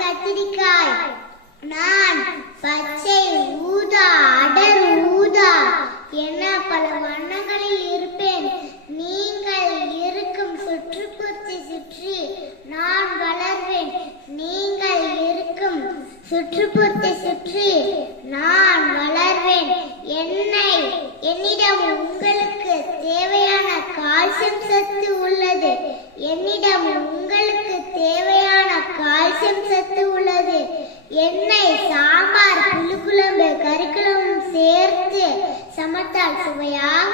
கத்திரிக்காய். நான் பச்சை ஊதா அடர் ஊதா என பல வண்ணங்களில் இருப்பேன். நீங்கள் இருக்கும் சுற்றுப்புறத்தை சுற்றி நான் வளர்வேன். நீங்கள் இருக்கும் சுற்றுப்புறத்தை சுற்றி நான் வளர்வேன். என்னை என்னிடம் உங்களுக்கு தேவையான கால்சியம் சத்து உள்ளது. என்னிடம் எண்ணெய் சாம்பார் புளிக்குழம்பு கறிக்குழம்பு சேர்த்து சமைத்தால் சுவையாக